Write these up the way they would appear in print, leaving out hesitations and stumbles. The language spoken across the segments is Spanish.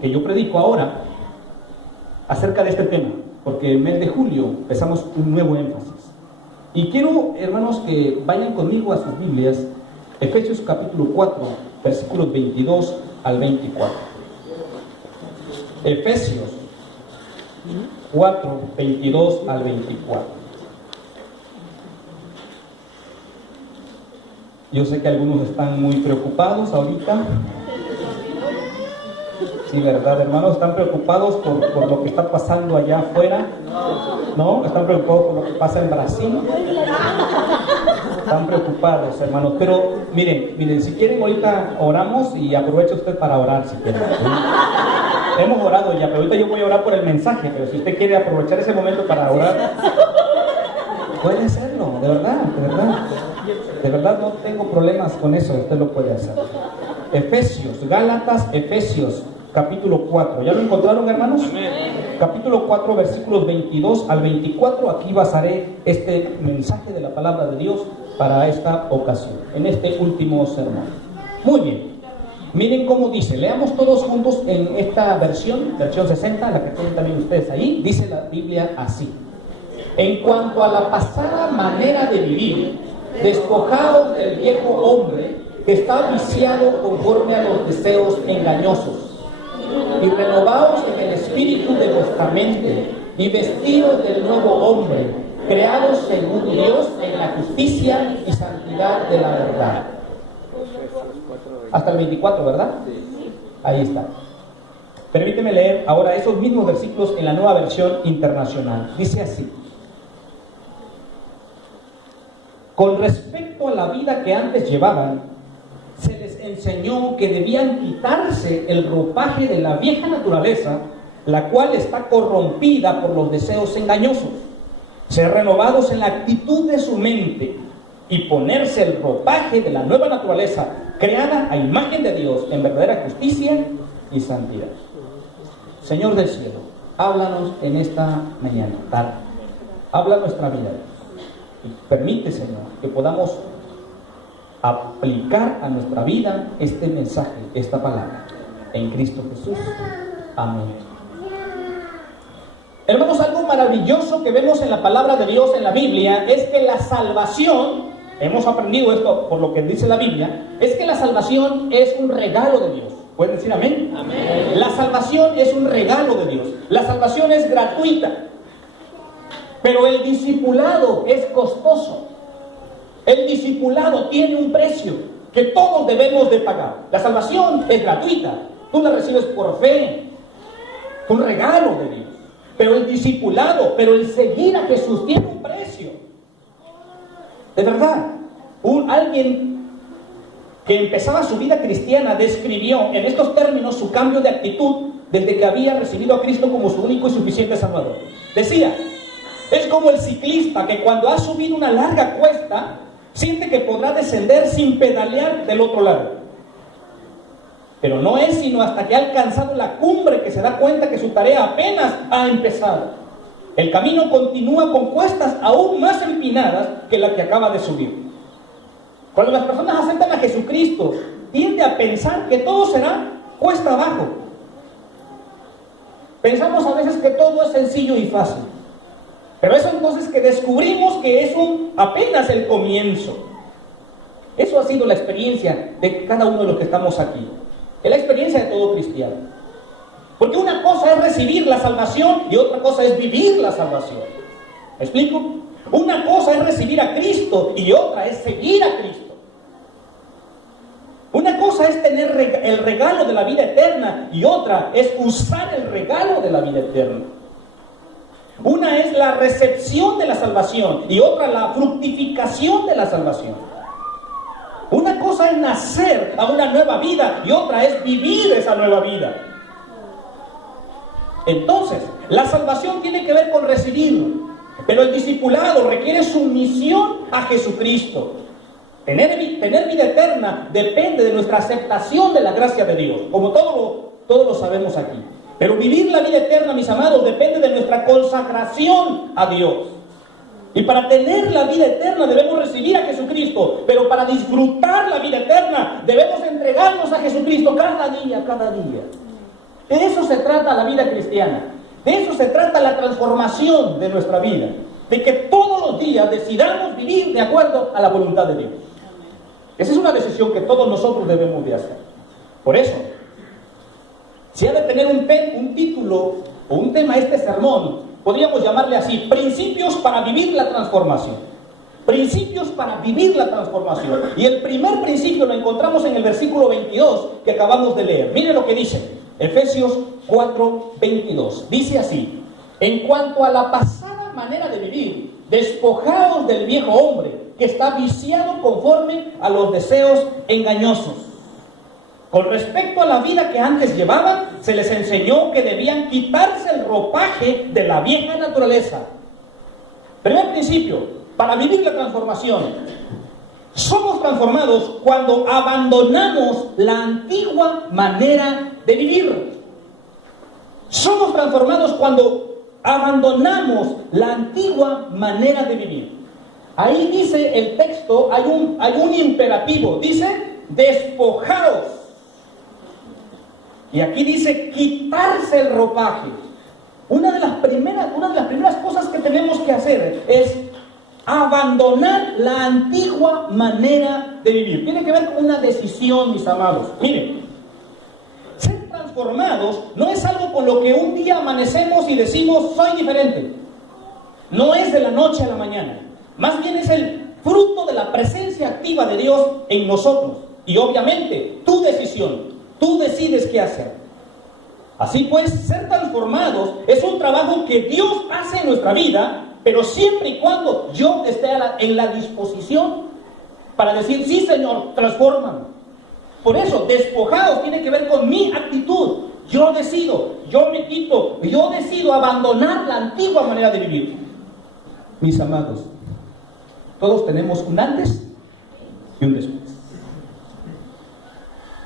que yo predico ahora acerca de este tema, porque el mes de julio empezamos un nuevo énfasis. Y quiero, hermanos, que vayan conmigo a sus Biblias, Efesios capítulo 4, versículos 22 al 24. Efesios 4, 22 al 24. Yo sé que algunos están muy preocupados ahorita. Sí, ¿verdad, hermanos? ¿Están preocupados por lo que está pasando allá afuera? ¿No? ¿Están preocupados por lo que pasa en Brasil? Están preocupados, hermanos. Pero miren, si quieren ahorita oramos y aproveche usted para orar si quieren. Hemos orado ya, pero ahorita yo voy a orar por el mensaje, pero si usted quiere aprovechar ese momento para orar, puede hacerlo, de verdad. De verdad no tengo problemas con eso, usted lo puede hacer. Efesios, capítulo 4. ¿Ya lo encontraron, hermanos? Amén. Capítulo 4, versículos 22 al 24. Aquí basaré este mensaje de la palabra de Dios para esta ocasión, en este último sermón. Muy bien. Miren cómo dice, leamos todos juntos en esta versión 60, la que tienen también ustedes ahí. Dice la Biblia así: en cuanto a la pasada manera de vivir, despojaos del viejo hombre que está viciado conforme a los deseos engañosos, y renovaos en el espíritu de vuestra mente, y vestidos del nuevo hombre, creados según Dios en la justicia y santidad de la verdad. Hasta el 24, ¿verdad? Ahí está. Permíteme leer ahora esos mismos versículos en la Nueva Versión Internacional. Dice así: con respecto a la vida que antes llevaban, se les enseñó que debían quitarse el ropaje de la vieja naturaleza, la cual está corrompida por los deseos engañosos, ser renovados en la actitud de su mente y ponerse el ropaje de la nueva naturaleza, creada a imagen de Dios en verdadera justicia y santidad. Señor del cielo, háblanos en esta mañana, tarde. Habla nuestra vida. Permite, Señor, que podamos aplicar a nuestra vida este mensaje, esta palabra, en Cristo Jesús. Amén. Hermanos, algo maravilloso que vemos en la palabra de Dios en la Biblia es que la salvación, hemos aprendido esto por lo que dice la Biblia, es que la salvación es un regalo de Dios. ¿Pueden decir amén? Amén. La salvación es un regalo de Dios. La salvación es gratuita. Pero el discipulado es costoso. El discipulado tiene un precio que todos debemos de pagar. La salvación es gratuita. Tú la recibes por fe. Es un regalo de Dios. Pero el discipulado, pero el seguir a Jesús tiene un precio. De verdad, alguien que empezaba su vida cristiana describió en estos términos su cambio de actitud desde que había recibido a Cristo como su único y suficiente Salvador. Decía: es como el ciclista que cuando ha subido una larga cuesta siente que podrá descender sin pedalear del otro lado. Pero no es sino hasta que ha alcanzado la cumbre que se da cuenta que su tarea apenas ha empezado. El camino continúa con cuestas aún más empinadas que la que acaba de subir. Cuando las personas aceptan a Jesucristo, tiende a pensar que todo será cuesta abajo. Pensamos a veces que todo es sencillo y fácil. Pero eso entonces que descubrimos que es apenas el comienzo. Eso ha sido la experiencia de cada uno de los que estamos aquí. Es la experiencia de todo cristiano. Porque una cosa es recibir la salvación y otra cosa es vivir la salvación. ¿Me explico? Una cosa es recibir a Cristo y otra es seguir a Cristo. Una cosa es tener el regalo de la vida eterna y otra es usar el regalo de la vida eterna. Una es la recepción de la salvación y otra la fructificación de la salvación. Una cosa es nacer a una nueva vida y otra es vivir esa nueva vida. Entonces, la salvación tiene que ver con recibir, pero el discipulado requiere sumisión a Jesucristo. Tener vida eterna depende de nuestra aceptación de la gracia de Dios, como todos lo sabemos aquí. Pero vivir la vida eterna, mis amados, depende de nuestra consagración a Dios. Y para tener la vida eterna debemos recibir a Jesucristo. Pero para disfrutar la vida eterna debemos entregarnos a Jesucristo cada día, cada día. De eso se trata la vida cristiana. De eso se trata la transformación de nuestra vida. De que todos los días decidamos vivir de acuerdo a la voluntad de Dios. Esa es una decisión que todos nosotros debemos de hacer. Por eso, si ha de tener un título o un tema este sermón, podríamos llamarle así: principios para vivir la transformación. Principios para vivir la transformación. Y el primer principio lo encontramos en el versículo 22 que acabamos de leer. Mire lo que dice Efesios 4:22. Dice así: en cuanto a la pasada manera de vivir, despojaos del viejo hombre que está viciado conforme a los deseos engañosos. Con respecto a la vida que antes llevaban, se les enseñó que debían quitarse el ropaje de la vieja naturaleza. Primer principio, para vivir la transformación. Somos transformados cuando abandonamos la antigua manera de vivir. Somos transformados cuando abandonamos la antigua manera de vivir. Ahí dice el texto, hay un imperativo, dice despojaos. Y aquí dice quitarse el ropaje. Una de las primeras cosas que tenemos que hacer es abandonar la antigua manera de vivir. Tiene que ver con una decisión, mis amados. Miren, ser transformados no es algo con lo que un día amanecemos y decimos soy diferente. No es de la noche a la mañana. Más bien es el fruto de la presencia activa de Dios en nosotros. Y obviamente, tu decisión. Tú decides qué hacer. Así pues, ser transformados es un trabajo que Dios hace en nuestra vida, pero siempre y cuando yo esté en la disposición para decir, sí Señor, transfórmame. Por eso, despojados tiene que ver con mi actitud. Yo decido, yo me quito, yo decido abandonar la antigua manera de vivir. Mis amados, todos tenemos un antes y un después.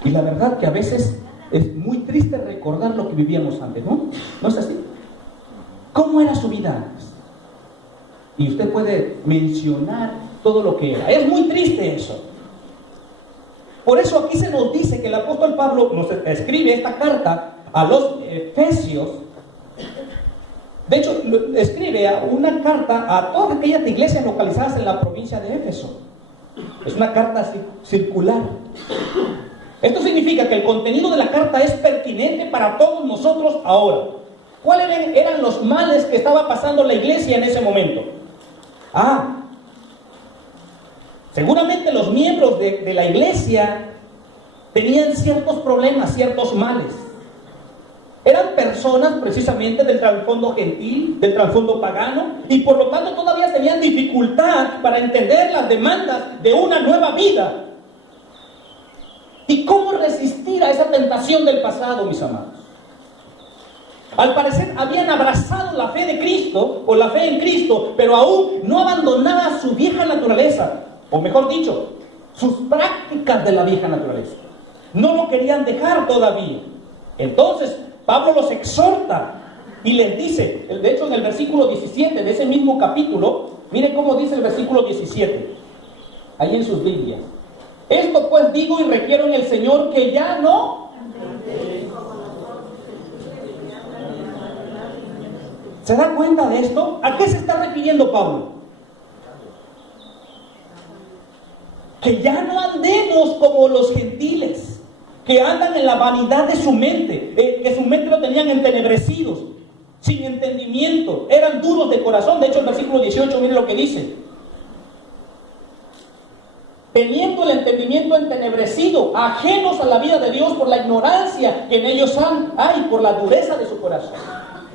Y la verdad que a veces es muy triste recordar lo que vivíamos antes, ¿no? ¿No es así? ¿Cómo era su vida antes? Y usted puede mencionar todo lo que era. Es muy triste eso. Por eso aquí se nos dice que el apóstol Pablo nos escribe esta carta a los Efesios. De hecho, escribe una carta a todas aquellas iglesias localizadas en la provincia de Éfeso. Es una carta circular. Esto significa que el contenido de la carta es pertinente para todos nosotros ahora. ¿Cuáles eran los males que estaba pasando la iglesia en ese momento? Seguramente los miembros de la iglesia tenían ciertos problemas, ciertos males. Eran personas precisamente del trasfondo gentil, del trasfondo pagano, y por lo tanto todavía tenían dificultad para entender las demandas de una nueva vida. ¿Y cómo resistir a esa tentación del pasado, mis amados? Al parecer habían abrazado la fe de Cristo, o la fe en Cristo, pero aún no abandonaban su vieja naturaleza, o mejor dicho, sus prácticas de la vieja naturaleza. No lo querían dejar todavía. Entonces, Pablo los exhorta y les dice, de hecho en el versículo 17 de ese mismo capítulo, miren cómo dice el versículo 17, ahí en sus Biblias. Esto pues digo y requiero en el Señor que ya no... ¿Se da cuenta de esto? ¿A qué se está refiriendo Pablo? Que ya no andemos como los gentiles, que andan en la vanidad de su mente, que su mente lo tenían entenebrecidos, sin entendimiento, eran duros de corazón. De hecho el versículo 18, mire lo que dice. Teniendo el entendimiento entenebrecido, ajenos a la vida de Dios por la ignorancia que en ellos hay, por la dureza de su corazón.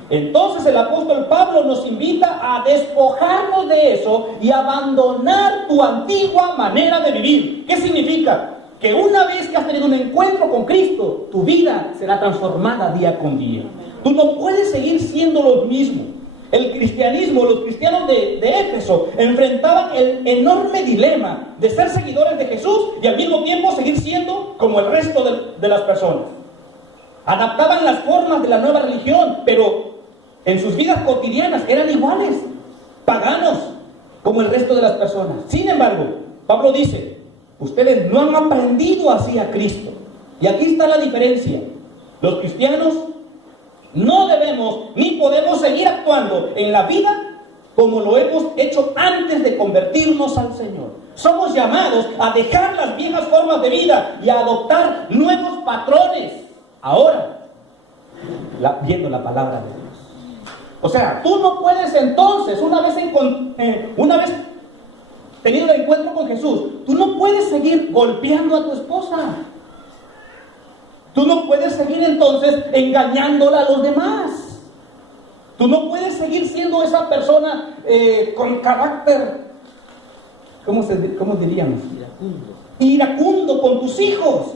Entonces el apóstol Pablo nos invita a despojarnos de eso y abandonar tu antigua manera de vivir. ¿Qué significa? Que una vez que has tenido un encuentro con Cristo, tu vida será transformada día con día. Tú no puedes seguir siendo lo mismo. El cristianismo, los cristianos de Éfeso enfrentaban el enorme dilema de ser seguidores de Jesús y al mismo tiempo seguir siendo como el resto de las personas. Adaptaban las formas de la nueva religión, pero en sus vidas cotidianas eran iguales, paganos, como el resto de las personas. Sin embargo, Pablo dice, ustedes no han aprendido así a Cristo. Y aquí está la diferencia. Los cristianos no debemos ni podemos seguir actuando en la vida como lo hemos hecho antes de convertirnos al Señor. Somos llamados a dejar las viejas formas de vida y a adoptar nuevos patrones. Ahora, viendo la palabra de Dios. O sea, tú no puedes entonces, una vez tenido el encuentro con Jesús, tú no puedes seguir golpeando a tu esposa. Tú no puedes seguir entonces engañándola a los demás. Tú no puedes seguir siendo esa persona con carácter, ¿cómo diríamos? Iracundo con tus hijos.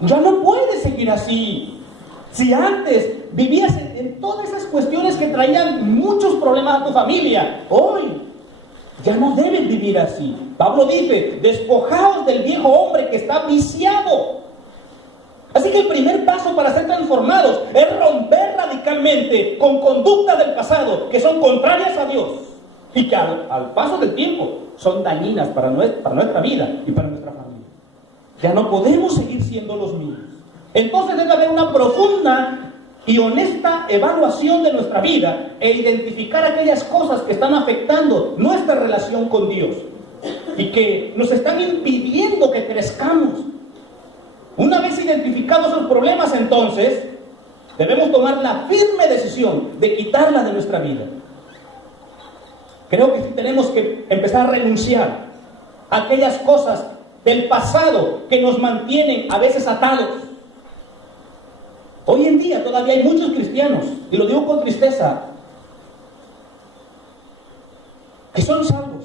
Ya no puedes seguir así. Si antes vivías en todas esas cuestiones que traían muchos problemas a tu familia, hoy ya no debes vivir así. Pablo dice, despojaos del viejo hombre que está viciado. Así que el primer paso para ser transformados es romper radicalmente con conductas del pasado que son contrarias a Dios y que al paso del tiempo son dañinas para nuestra vida y para nuestra familia. Ya no podemos seguir siendo los mismos. Entonces debe haber una profunda y honesta evaluación de nuestra vida e identificar aquellas cosas que están afectando nuestra relación con Dios y que nos están impidiendo que crezcamos. Una vez identificados los problemas, entonces, debemos tomar la firme decisión de quitarla de nuestra vida. Creo que tenemos que empezar a renunciar a aquellas cosas del pasado que nos mantienen a veces atados. Hoy en día todavía hay muchos cristianos, y lo digo con tristeza, que son salvos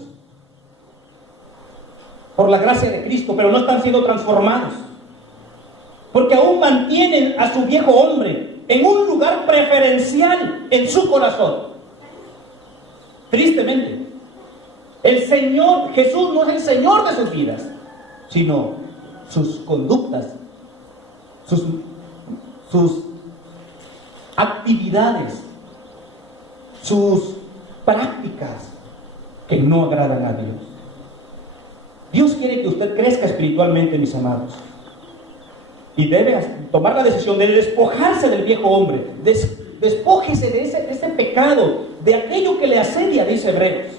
por la gracia de Cristo, pero no están siendo transformados. Porque aún mantienen a su viejo hombre en un lugar preferencial en su corazón. Tristemente, el Señor, Jesús no es el Señor de sus vidas, sino sus conductas, sus actividades, sus prácticas que no agradan a Dios. Dios quiere que usted crezca espiritualmente, mis amados. Y debe tomar la decisión de despojarse del viejo hombre. Despójese de ese pecado, de aquello que le asedia, dice Hebreos.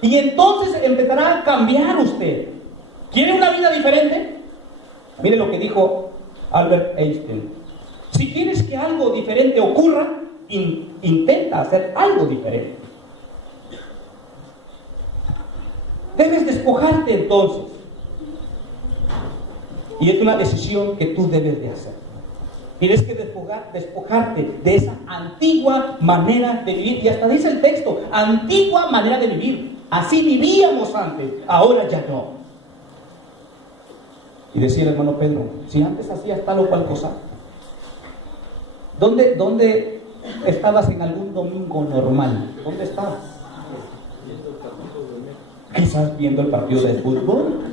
Y entonces empezará a cambiar usted. ¿Quiere una vida diferente? Mire lo que dijo Albert Einstein. Si quieres que algo diferente ocurra, intenta hacer algo diferente. Debes despojarte entonces. Y es una decisión que tú debes de hacer. Tienes que despojarte de esa antigua manera de vivir. Y hasta dice el texto, antigua manera de vivir. Así vivíamos antes, ahora ya no. Y decía el hermano Pedro, si antes hacías tal o cual cosa, ¿dónde estabas en algún domingo normal? ¿Dónde estabas? Quizás viendo el partido de fútbol.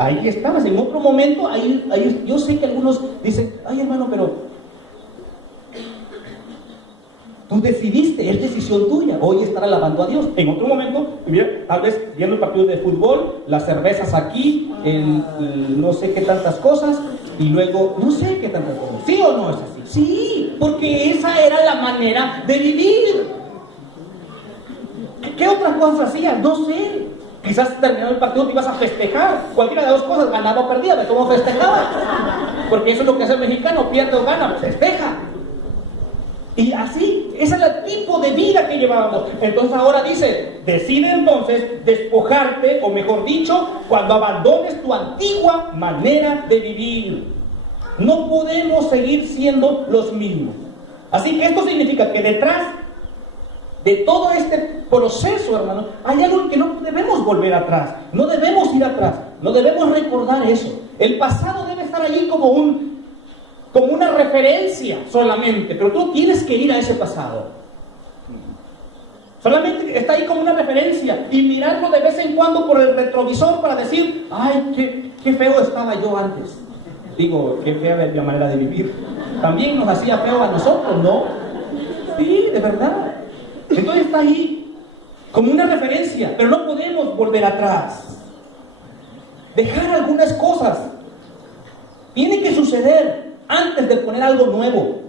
Ahí estabas, en otro momento, ahí yo sé que algunos dicen, ay hermano, pero tú decidiste, es decisión tuya, hoy estar alabando a Dios. En otro momento, tal vez viendo el partido de fútbol, las cervezas aquí, no sé qué tantas cosas, y luego, no sé qué tantas cosas. ¿Sí o no es así? Sí, porque esa era la manera de vivir. ¿Qué otras cosas hacías? No sé. Quizás terminado el partido te ibas a festejar. Cualquiera de dos cosas, ganaba o perdía, de cómo festejaba. Porque eso es lo que hace el mexicano, pierde o gana, pues festeja. Y así, ese es el tipo de vida que llevábamos. Entonces ahora dice, decide entonces despojarte, o mejor dicho, cuando abandones tu antigua manera de vivir. No podemos seguir siendo los mismos. Así que esto significa que detrás de todo este proceso, hermano, hay algo que no debemos volver atrás, no debemos ir atrás, no debemos recordar eso. El pasado debe estar allí como una referencia solamente, pero tú tienes que ir a ese pasado. Solamente está ahí como una referencia y mirarlo de vez en cuando por el retrovisor para decir, ay, qué feo estaba yo antes. Digo, qué fea es la manera de vivir. También nos hacía feo a nosotros, ¿no? Sí, de verdad. Entonces está ahí como una referencia, pero no podemos volver atrás. Dejar algunas cosas. Tiene que suceder. antes de poner algo nuevo.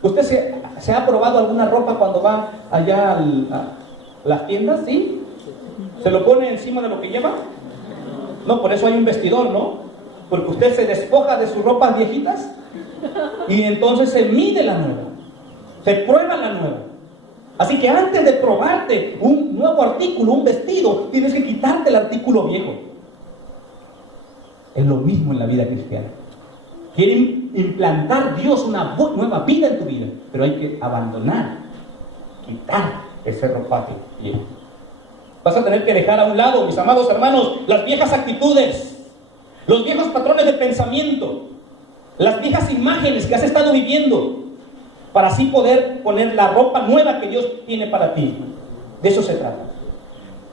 ¿Usted se ha probado alguna ropa cuando va allá a las tiendas? ¿Sí? ¿Se lo pone encima de lo que lleva? No, por eso hay un vestidor, ¿no? Porque usted se despoja de sus ropas viejitas y entonces se mide la nueva, se prueba la nueva. Así que antes de probarte un nuevo artículo, un vestido, tienes que quitarte el artículo viejo. Es lo mismo en la vida cristiana. Quiere implantar Dios una nueva vida en tu vida, pero hay que abandonar, quitar ese ropaje viejo. Vas a tener que dejar a un lado, mis amados hermanos, las viejas actitudes, los viejos patrones de pensamiento, las viejas imágenes que has estado viviendo, para así poder poner la ropa nueva que Dios tiene para ti. De eso se trata.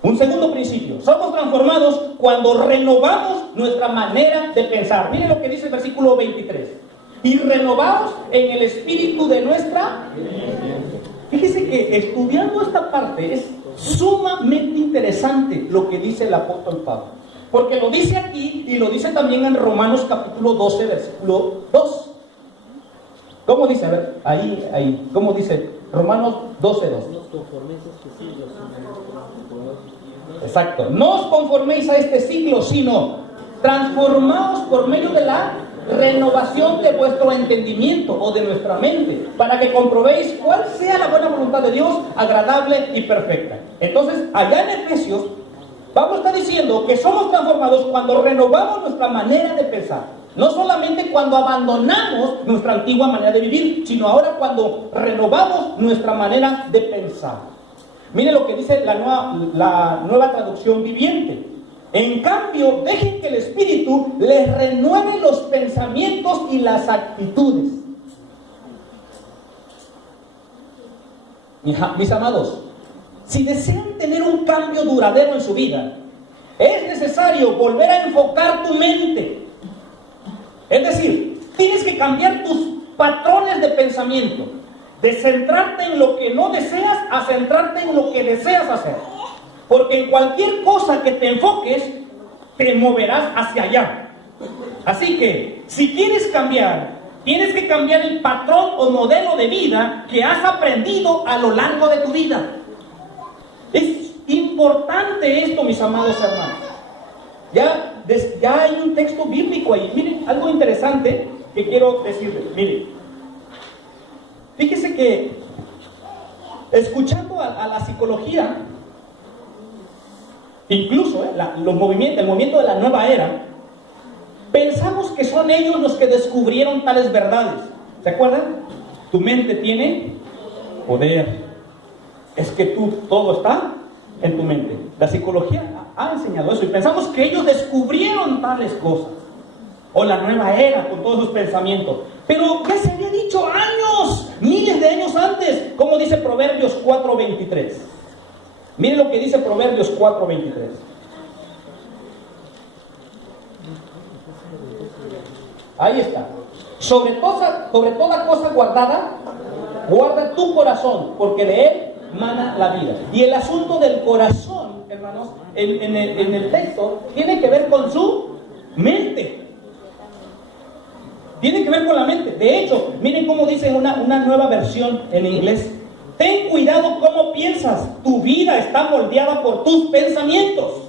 Un segundo principio: somos transformados cuando renovamos nuestra manera de pensar. Miren lo que dice el versículo 23. Y renovados en el espíritu de nuestra... Fíjese que estudiando esta parte es sumamente interesante lo que dice el apóstol Pablo, porque lo dice aquí y lo dice también en Romanos capítulo 12, versículo 2. ¿Cómo dice? A ver, ahí. ¿Cómo dice? Romanos 12, 2. Exacto. No os conforméis a este siglo, sino transformaos por medio de la renovación de vuestro entendimiento o de nuestra mente, para que comprobéis cuál sea la buena voluntad de Dios, agradable y perfecta. Entonces, allá en Efesios, Pablo está diciendo que somos transformados cuando renovamos nuestra manera de pensar. No solamente cuando abandonamos nuestra antigua manera de vivir, sino ahora cuando renovamos nuestra manera de pensar. Mire lo que dice la nueva traducción viviente. En cambio, dejen que el Espíritu les renueve los pensamientos y las actitudes. Mis amados, si desean tener un cambio duradero en su vida, es necesario volver a enfocar tu mente. Es decir, tienes que cambiar tus patrones de pensamiento, de centrarte en lo que no deseas a centrarte en lo que deseas hacer. Porque en cualquier cosa que te enfoques, te moverás hacia allá. Así que, si quieres cambiar, tienes que cambiar el patrón o modelo de vida que has aprendido a lo largo de tu vida. Es importante esto, mis amados hermanos. Ya hay un texto bíblico ahí. Miren, algo interesante que quiero decirles. Miren, fíjese que escuchando a la psicología, incluso el movimiento de la nueva era, pensamos que son ellos los que descubrieron tales verdades. ¿Se acuerdan? Tu mente tiene poder. Es que todo está en tu mente. La psicología ha enseñado eso y pensamos que ellos descubrieron tales cosas, o la nueva era con todos sus pensamientos, pero ya se había dicho años, miles de años antes, como dice Proverbios 4:23. Miren lo que dice Proverbios 4:23. Ahí está. Sobre toda cosa guardada, guarda tu corazón, porque de él mana la vida. Y el asunto del corazón, hermanos, en el texto, tiene que ver con su mente. Tiene que ver con la mente. De hecho, miren cómo dice una nueva versión en inglés. Ten cuidado cómo piensas. Tu vida está moldeada por tus pensamientos.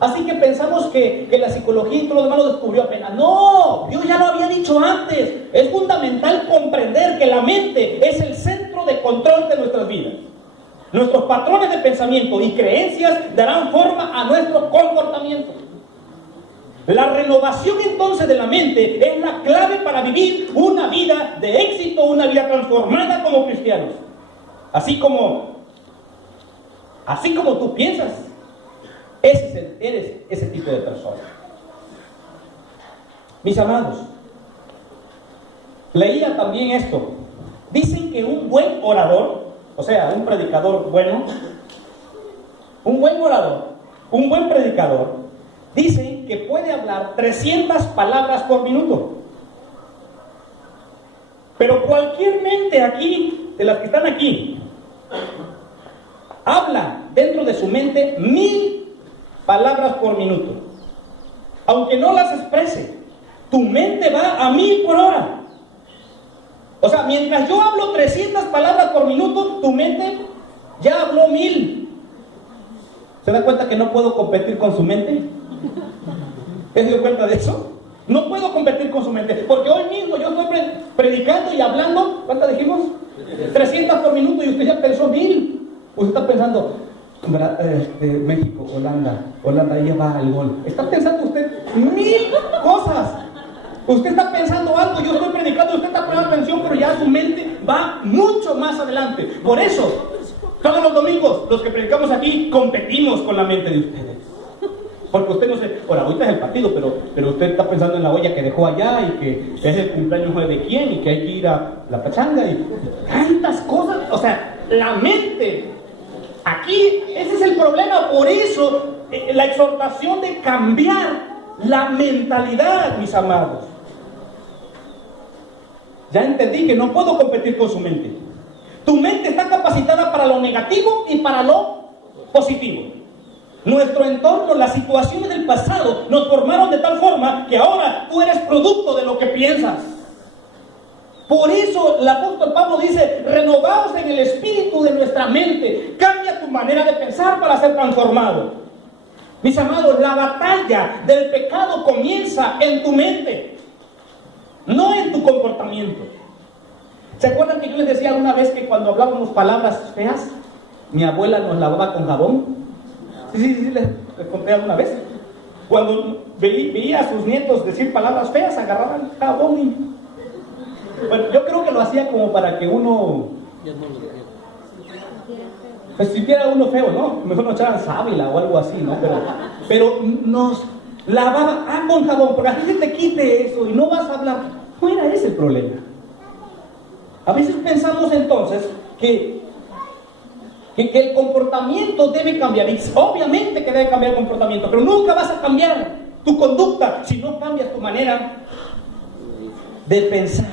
Así que pensamos que la psicología y todo lo demás lo descubrió apenas. No, Dios ya lo había dicho antes. Es fundamental comprender que la mente es el centro de control de nuestras vidas. Nuestros patrones de pensamiento y creencias darán forma a nuestro comportamiento. La renovación entonces de la mente es la clave para vivir una vida de éxito, una vida transformada como cristianos. Así como tú piensas, eres ese tipo de persona. Mis amados, leía también esto. Dicen que un buen orador, o sea, un predicador bueno, un buen orador, un buen predicador, dicen que puede hablar 300 palabras por minuto. Pero cualquier mente aquí, de las que están aquí, habla dentro de su mente 1000 palabras por minuto. Aunque no las exprese, tu mente va a 1000 por hora. O sea, mientras yo hablo 300 palabras por minuto, tu mente ya habló 1000. ¿Se da cuenta que no puedo competir con su mente? ¿Se dio cuenta de eso? No puedo competir con su mente, porque hoy mismo yo estoy predicando y hablando, ¿cuántas dijimos? 300 por minuto, y usted ya pensó 1000. Usted está pensando, México, Holanda, ahí va el gol. Está pensando usted 1000 cosas. Usted está pensando algo, yo estoy predicando, usted está poniendo atención, pero ya su mente va mucho más adelante. Por eso, todos los domingos, los que predicamos aquí, competimos con la mente de ustedes. Porque usted no sé, ahorita es el partido, pero usted está pensando en la olla que dejó allá, y que es el cumpleaños de quién, y que hay que ir a la pachanga, y tantas cosas. O sea, la mente, aquí, ese es el problema. Por eso, la exhortación de cambiar la mentalidad, mis amados. Ya entendí que no puedo competir con su mente. Tu mente está capacitada para lo negativo y para lo positivo. Nuestro entorno, las situaciones del pasado nos formaron de tal forma que ahora tú eres producto de lo que piensas. Por eso el apóstol Pablo dice: renovaos en el espíritu de nuestra mente, cambia tu manera de pensar para ser transformado. Mis amados, la batalla del pecado comienza en tu mente, no en tu comportamiento. ¿Se acuerdan que yo les decía alguna vez que cuando hablábamos palabras feas, mi abuela nos lavaba con jabón? Sí, les conté alguna vez. Cuando veía a sus nietos decir palabras feas, agarraban jabón y... Bueno, yo creo que lo hacía como para que uno... Pues si sintiera uno feo, ¿no? Mejor nos echaran sábila o algo así, ¿no? Pero nos lavaba con jabón, porque así se te quite eso y no vas a hablar. No era ese el problema. A veces pensamos entonces que el comportamiento debe cambiar, y obviamente que debe cambiar el comportamiento, pero nunca vas a cambiar tu conducta si no cambias tu manera de pensar.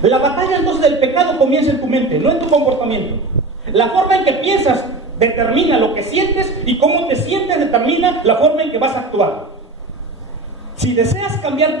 La batalla entonces del pecado comienza en tu mente, no en tu comportamiento. La forma en que piensas determina lo que sientes, y cómo te sientes determina la forma en que vas a actuar. Si deseas cambiar tu